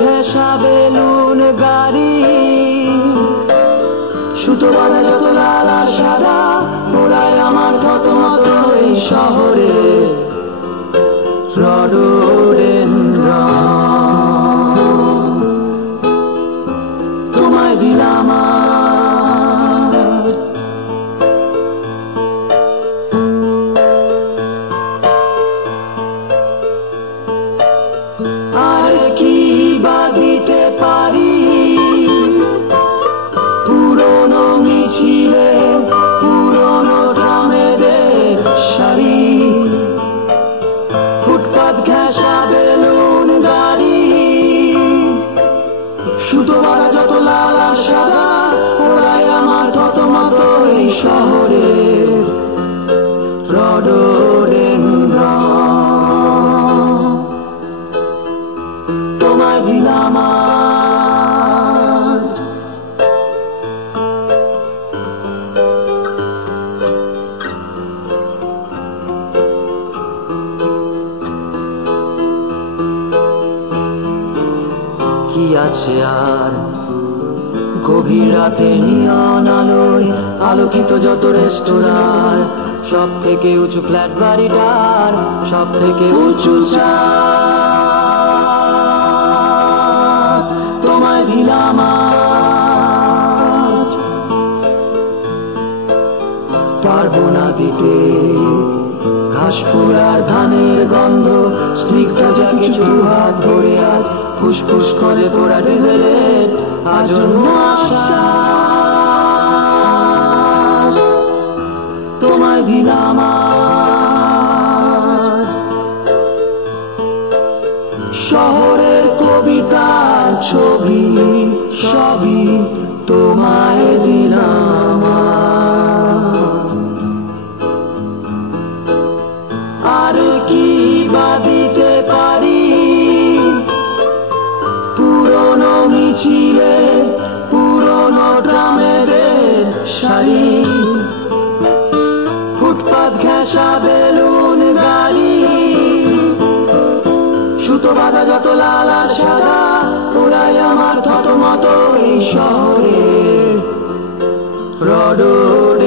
ঘেঁষা বেলুন গাড়ি, সুতো বাঁধা যত লাল আর সাদা, ওরাই আমার থতমত এই শহরে রডোডেনড্রন। তোমায় দিলাম আজ আর কি বা দিতে পারি, পুরনো মিছিলে পুরনো ট্রামেদের শাড়ি, ফুটপাত ঘেঁষা বেলুন গাড়ি, সুতো বাঁধা যত লাল আর সাদা, ওরাই আমার থতমত এই শহরের রডোডেনড্রন। তোমায় দিলাম আজ কি আছে আর গভীর রাতে নিয়ন আলোয় আলোকিত যত রেস্তোরাঁ, সব থেকে উঁচু ফ্ল্যাট বাড়িটার সব থেকে উঁচু ছাদ। তোমায় দিলাম আজ পারবো না দিতে ঘাস পোড়ার ধানের গন্ধ, স্নিগ্ধ যা কিছু হাত ভরে আজ ফুসফুস করে পোড়া ডিজেলের আজন্ম আশ্বাস। তোমায় দিলাম আজ শহরের কবিতার ছবি, সবই তোমায় দিলাম আর কি বা দিতে পারি, পুরনো মিছিলে পুরনো ট্রামেদের শাড়ি, ফুটপাত ঘেঁষা বেলুন গাড়ি, সুতো বাঁধা যত লাল আর সাদা, ওরাই আমার থতমত এই শহরে রডোডেনড্রন।